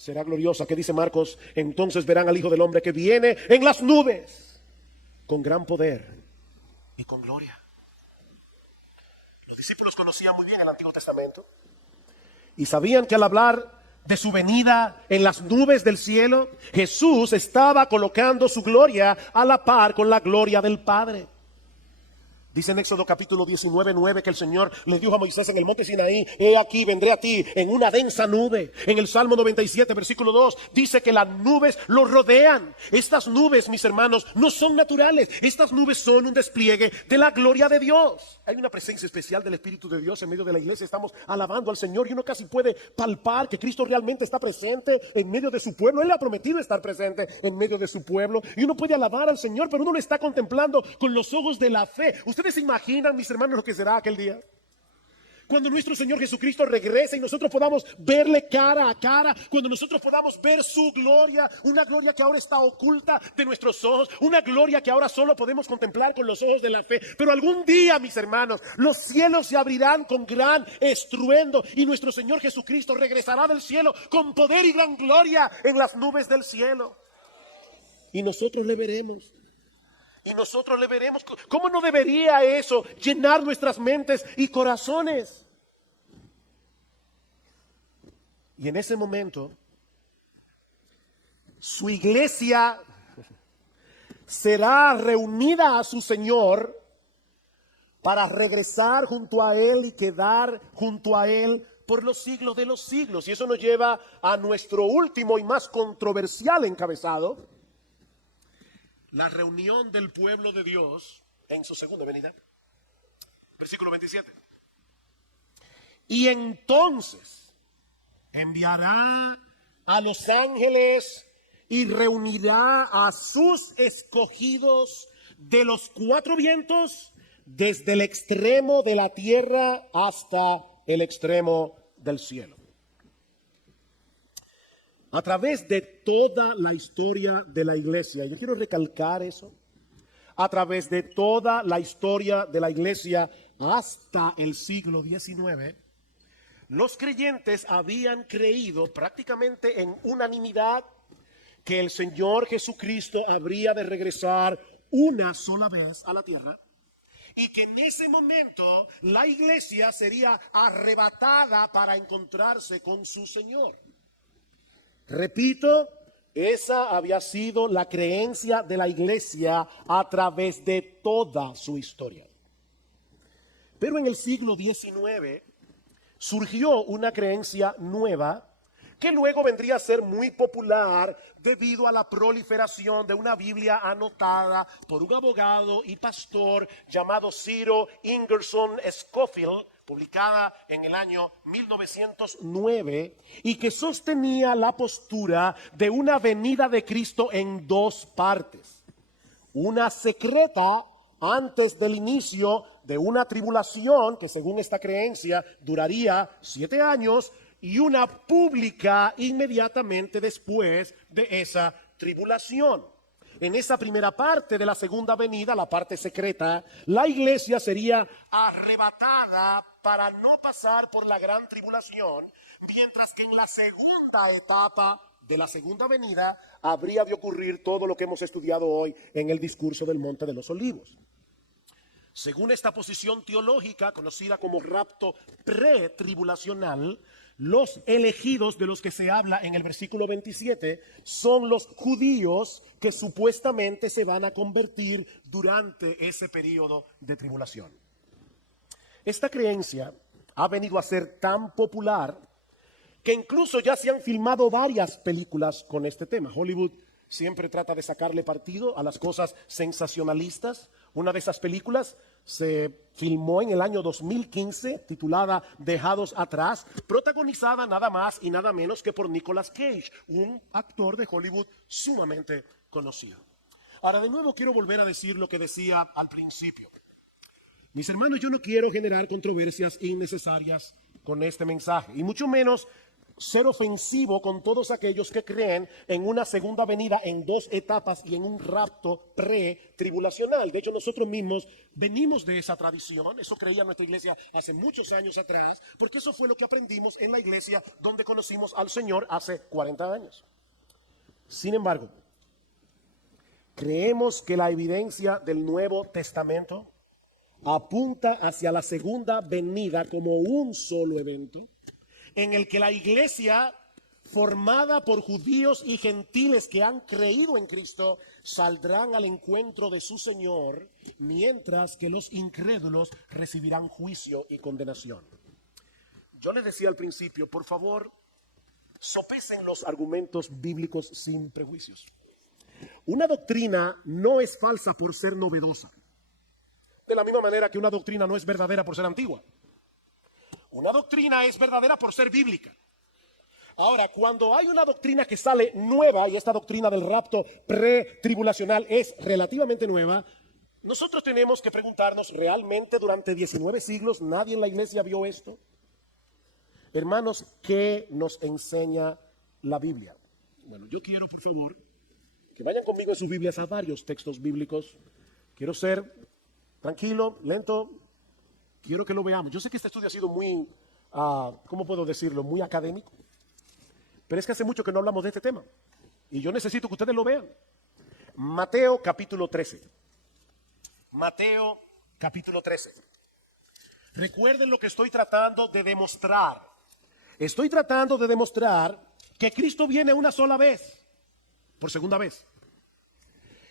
será gloriosa. ¿Qué dice Marcos? Entonces verán al Hijo del Hombre que viene en las nubes con gran poder y con gloria. Los discípulos conocían muy bien el Antiguo Testamento y sabían que al hablar de su venida en las nubes del cielo, Jesús estaba colocando su gloria a la par con la gloria del Padre. Dice en Éxodo capítulo 19:9 que el Señor le dijo a Moisés en el monte Sinaí: he aquí, vendré a ti en una densa nube. En el Salmo 97 versículo 2 dice que las nubes lo rodean. Estas nubes, mis hermanos, no son naturales. Estas nubes son un despliegue de la gloria de Dios. Hay una presencia especial del Espíritu de Dios en medio de la iglesia. Estamos alabando al Señor y uno casi puede palpar que Cristo realmente está presente en medio de su pueblo. Él le ha prometido estar presente en medio de su pueblo y uno puede alabar al Señor, pero uno lo está contemplando con los ojos de la fe. ¿Ustedes se imaginan, mis hermanos, lo que será aquel día? Cuando nuestro Señor Jesucristo regrese y nosotros podamos verle cara a cara, cuando nosotros podamos ver su gloria, una gloria que ahora está oculta de nuestros ojos, una gloria que ahora solo podemos contemplar con los ojos de la fe. Pero algún día, mis hermanos, los cielos se abrirán con gran estruendo y nuestro Señor Jesucristo regresará del cielo con poder y gran gloria en las nubes del cielo. Y nosotros le veremos. Y nosotros le veremos. ¿Cómo no debería eso llenar nuestras mentes y corazones? Y en ese momento, su iglesia será reunida a su Señor para regresar junto a Él y quedar junto a Él por los siglos de los siglos. Y eso nos lleva a nuestro último y más controversial encabezado: la reunión del pueblo de Dios en su segunda venida. Versículo 27. Y entonces enviará a los ángeles y reunirá a sus escogidos de los cuatro vientos, desde el extremo de la tierra hasta el extremo del cielo. A través de toda la historia de la iglesia, yo quiero recalcar eso, a través de toda la historia de la iglesia hasta el siglo XIX, los creyentes habían creído prácticamente en unanimidad que el Señor Jesucristo habría de regresar una sola vez a la tierra y que en ese momento la iglesia sería arrebatada para encontrarse con su Señor. Repito, esa había sido la creencia de la iglesia a través de toda su historia. Pero en el siglo XIX surgió una creencia nueva que luego vendría a ser muy popular debido a la proliferación de una Biblia anotada por un abogado y pastor llamado Ciro Ingerson Scofield, publicada en el año 1909, y que sostenía la postura de una venida de Cristo en dos partes: una secreta antes del inicio de una tribulación que, según esta creencia, duraría 7 años, y una pública inmediatamente después de esa tribulación. En esa primera parte de la segunda venida, la parte secreta, la iglesia sería arrebatada para no pasar por la gran tribulación, mientras que en la segunda etapa de la segunda venida habría de ocurrir todo lo que hemos estudiado hoy en el discurso del Monte de los Olivos. Según esta posición teológica, conocida como rapto pretribulacional, los elegidos de los que se habla en el versículo 27 son los judíos que supuestamente se van a convertir durante ese periodo de tribulación. Esta creencia ha venido a ser tan popular que incluso ya se han filmado varias películas con este tema. Hollywood siempre trata de sacarle partido a las cosas sensacionalistas. Una de esas películas se filmó en el año 2015, titulada Dejados Atrás, protagonizada nada más y nada menos que por Nicolas Cage, un actor de Hollywood sumamente conocido. Ahora, de nuevo quiero volver a decir lo que decía al principio. Mis hermanos, yo no quiero generar controversias innecesarias con este mensaje, y mucho menos ser ofensivo con todos aquellos que creen en una segunda venida en dos etapas y en un rapto pre-tribulacional. De hecho, nosotros mismos venimos de esa tradición. Eso creía nuestra iglesia hace muchos años atrás, porque eso fue lo que aprendimos en la iglesia donde conocimos al Señor hace 40 años. Sin embargo, creemos que la evidencia del Nuevo Testamento apunta hacia la segunda venida como un solo evento, en el que la iglesia, formada por judíos y gentiles que han creído en Cristo, saldrán al encuentro de su Señor, mientras que los incrédulos recibirán juicio y condenación. Yo les decía al principio, por favor, sopesen los argumentos bíblicos sin prejuicios. Una doctrina no es falsa por ser novedosa, de la misma manera que una doctrina no es verdadera por ser antigua. Una doctrina es verdadera por ser bíblica. Ahora, cuando hay una doctrina que sale nueva, y esta doctrina del rapto pretribulacional es relativamente nueva, nosotros tenemos que preguntarnos, ¿realmente durante 19 siglos nadie en la iglesia vio esto? Hermanos, ¿qué nos enseña la Biblia? Bueno, yo quiero, por favor, que vayan conmigo en sus Biblias a varios textos bíblicos. Quiero ser tranquilo, lento. Quiero que lo veamos. Yo sé que este estudio ha sido muy, ¿cómo puedo decirlo? Muy académico. Pero es que hace mucho que no hablamos de este tema. Y yo necesito que ustedes lo vean. Mateo capítulo 13. Mateo capítulo 13. Recuerden lo que estoy tratando de demostrar. Estoy tratando de demostrar que Cristo viene una sola vez, por segunda vez.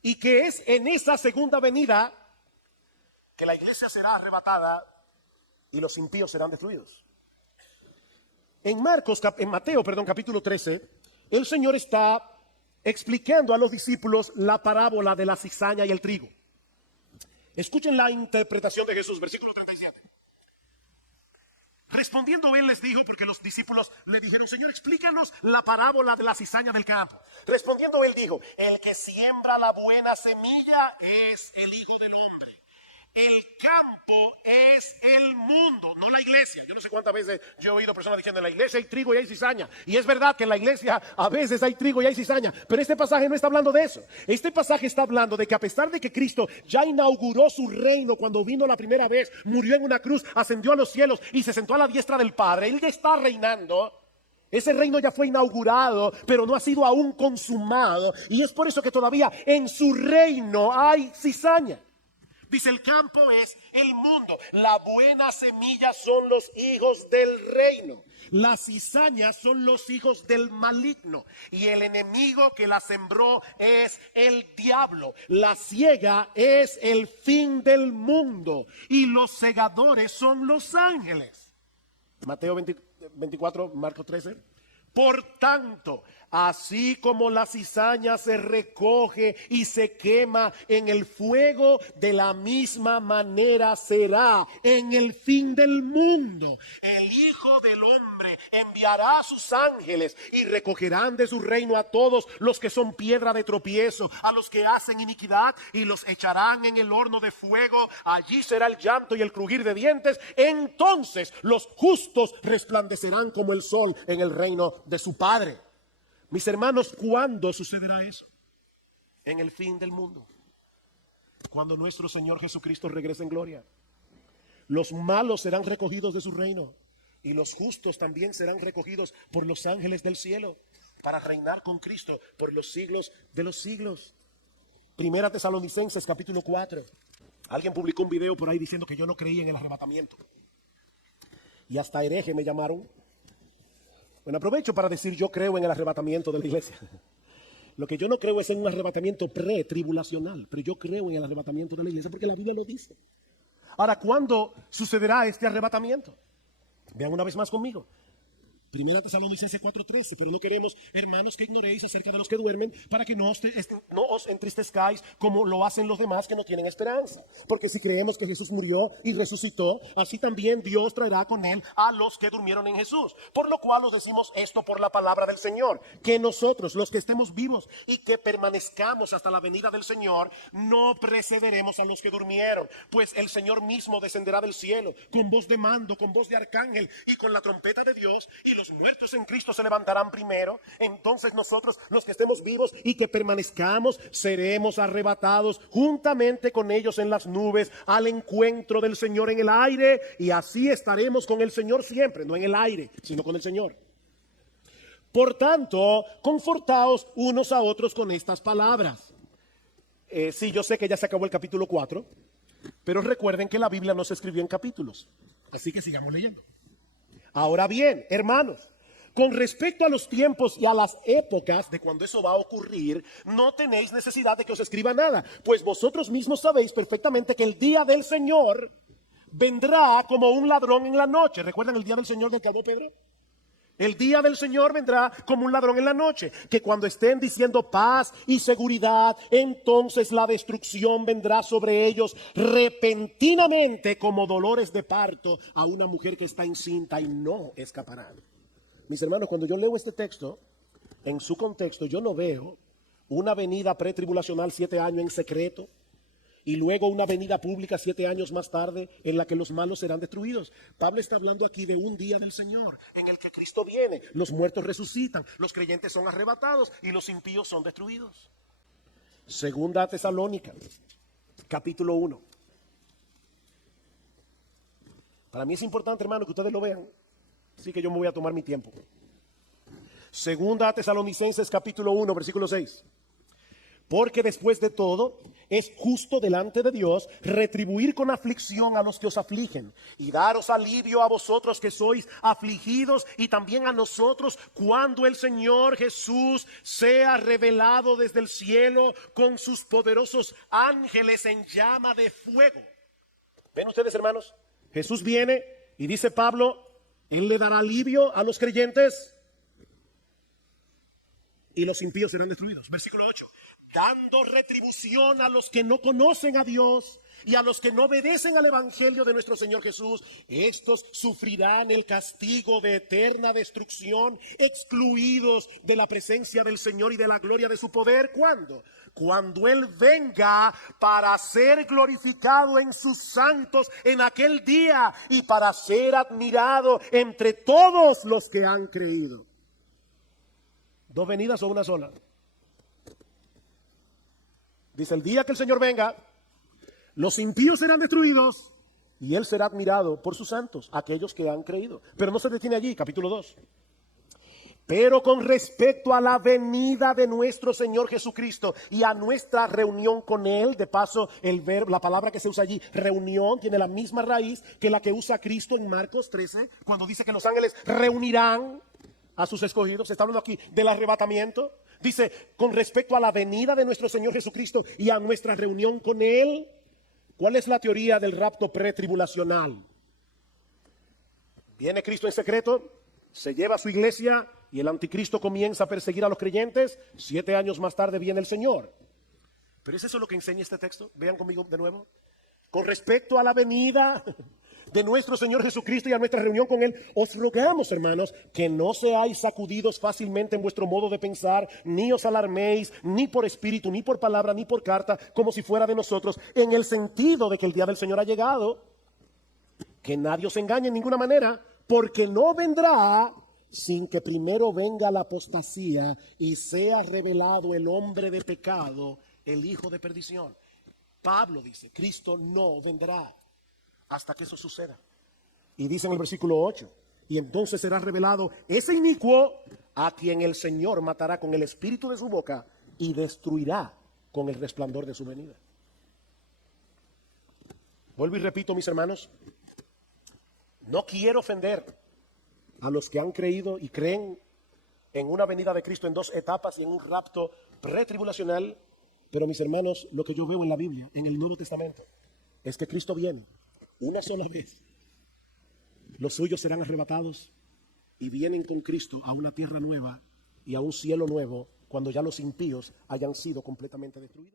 Y que es en esa segunda venida que la iglesia será arrebatada y los impíos serán destruidos. En Mateo, capítulo 13, el Señor está explicando a los discípulos la parábola de la cizaña y el trigo. Escuchen la interpretación de Jesús, versículo 37. Respondiendo él les dijo, porque los discípulos le dijeron, Señor, explícanos la parábola de la cizaña del campo. Respondiendo él dijo, el que siembra la buena semilla es el Hijo del Hombre. El campo es el mundo, no la iglesia. Yo no sé cuántas veces yo he oído personas diciendo, en la iglesia hay trigo y hay cizaña. Y es verdad que en la iglesia a veces hay trigo y hay cizaña. Pero este pasaje no está hablando de eso. Este pasaje está hablando de que a pesar de que Cristo ya inauguró su reino cuando vino la primera vez, murió en una cruz, ascendió a los cielos y se sentó a la diestra del Padre, Él ya está reinando. Ese reino ya fue inaugurado, pero no ha sido aún consumado. Y es por eso que todavía en su reino hay cizaña. Dice, el campo es el mundo. La buena semilla son los hijos del reino. Las cizañas son los hijos del maligno. Y el enemigo que la sembró es el diablo. La siega es el fin del mundo. Y los segadores son los ángeles. Mateo 24, Marcos 13. Por tanto, así como la cizaña se recoge y se quema en el fuego, de la misma manera será en el fin del mundo. El Hijo del Hombre enviará a sus ángeles y recogerán de su reino a todos los que son piedra de tropiezo, a los que hacen iniquidad, y los echarán en el horno de fuego. Allí será el llanto y el crujir de dientes. Entonces los justos resplandecerán como el sol en el reino de su Padre. Mis hermanos, ¿cuándo sucederá eso? En el fin del mundo. Cuando nuestro Señor Jesucristo regrese en gloria. Los malos serán recogidos de su reino y los justos también serán recogidos por los ángeles del cielo para reinar con Cristo por los siglos de los siglos. Primera Tesalonicenses capítulo 4. Alguien publicó un video por ahí diciendo que yo no creía en el arrebatamiento. Y hasta hereje me llamaron. Bueno, aprovecho para decir, yo creo en el arrebatamiento de la iglesia. Lo que yo no creo es en un arrebatamiento pre-tribulacional, pero yo creo en el arrebatamiento de la iglesia porque la Biblia lo dice. Ahora, ¿cuándo sucederá este arrebatamiento? Vean una vez más conmigo. Primera Tesalonicenses 4:13, pero no queremos, hermanos, que ignoréis acerca de los que duermen, para que no os entristezcáis como lo hacen los demás que no tienen esperanza. Porque si creemos que Jesús murió y resucitó, así también Dios traerá con él a los que durmieron en Jesús. Por lo cual os decimos esto por la palabra del Señor, que nosotros, los que estemos vivos y que permanezcamos hasta la venida del Señor, no precederemos a los que durmieron. Pues el Señor mismo descenderá del cielo, con voz de mando, con voz de arcángel y con la trompeta de Dios, y los muertos en Cristo se levantarán primero, entonces nosotros, los que estemos vivos y que permanezcamos, seremos arrebatados juntamente con ellos en las nubes al encuentro del Señor en el aire, y así estaremos con el Señor siempre, no en el aire, sino con el Señor. Por tanto, confortaos unos a otros con estas palabras. Sí, yo sé que ya se acabó el capítulo 4, pero recuerden que la Biblia no se escribió en capítulos, así que sigamos leyendo. Ahora bien, hermanos, con respecto a los tiempos y a las épocas de cuando eso va a ocurrir, no tenéis necesidad de que os escriba nada, pues vosotros mismos sabéis perfectamente que el día del Señor vendrá como un ladrón en la noche. ¿Recuerdan el día del Señor del que habló Pedro? El día del Señor vendrá como un ladrón en la noche, que cuando estén diciendo paz y seguridad, entonces la destrucción vendrá sobre ellos repentinamente como dolores de parto a una mujer que está encinta, y no escaparán. Mis hermanos, cuando yo leo este texto, en su contexto, yo no veo una venida pretribulacional 7 años en secreto, y luego una venida pública 7 años más tarde en la que los malos serán destruidos. Pablo está hablando aquí de un día del Señor en el que Cristo viene, los muertos resucitan, los creyentes son arrebatados y los impíos son destruidos. Segunda Tesalónica, capítulo 1. Para mí es importante, hermano, que ustedes lo vean, así que yo me voy a tomar mi tiempo. Segunda Tesalonicenses, capítulo 1, versículo 6. Porque después de todo, es justo delante de Dios retribuir con aflicción a los que os afligen y daros alivio a vosotros que sois afligidos, y también a nosotros cuando el Señor Jesús sea revelado desde el cielo con sus poderosos ángeles en llama de fuego. ¿Ven ustedes, hermanos? Jesús viene y dice Pablo, Él le dará alivio a los creyentes y los impíos serán destruidos. Versículo 8. Dando retribución a los que no conocen a Dios y a los que no obedecen al evangelio de nuestro Señor Jesús, estos sufrirán el castigo de eterna destrucción, excluidos de la presencia del Señor y de la gloria de su poder. ¿Cuándo? Cuando Él venga para ser glorificado en sus santos en aquel día y para ser admirado entre todos los que han creído. ¿Dos venidas o una sola? Dice, el día que el Señor venga, los impíos serán destruidos y Él será admirado por sus santos, aquellos que han creído. Pero no se detiene allí, capítulo 2. Pero con respecto a la venida de nuestro Señor Jesucristo y a nuestra reunión con Él, de paso, el verbo, la palabra que se usa allí, reunión, tiene la misma raíz que la que usa Cristo en Marcos 13, cuando dice que los ángeles reunirán a sus escogidos. Se está hablando aquí del arrebatamiento. Dice, con respecto a la venida de nuestro Señor Jesucristo y a nuestra reunión con Él, ¿cuál es la teoría del rapto pretribulacional? Viene Cristo en secreto, se lleva a su iglesia y el anticristo comienza a perseguir a los creyentes. 7 años más tarde viene el Señor. ¿Pero es eso lo que enseña este texto? Vean conmigo de nuevo. Con respecto a la venida de nuestro Señor Jesucristo y a nuestra reunión con Él, os rogamos, hermanos, que no seáis sacudidos fácilmente en vuestro modo de pensar, ni os alarméis, ni por espíritu, ni por palabra, ni por carta, como si fuera de nosotros, en el sentido de que el día del Señor ha llegado. Que nadie os engañe en ninguna manera, porque no vendrá sin que primero venga la apostasía y sea revelado el hombre de pecado, el hijo de perdición. Pablo dice, Cristo no vendrá hasta que eso suceda. Y dice en el versículo 8, y entonces será revelado ese inicuo a quien el Señor matará con el espíritu de su boca y destruirá con el resplandor de su venida. Vuelvo y repito, mis hermanos, no quiero ofender a los que han creído y creen en una venida de Cristo en 2 etapas y en un rapto pretribulacional, pero mis hermanos, lo que yo veo en la Biblia, en el Nuevo Testamento, es que Cristo viene una sola vez. Los suyos serán arrebatados y vienen con Cristo a una tierra nueva y a un cielo nuevo cuando ya los impíos hayan sido completamente destruidos.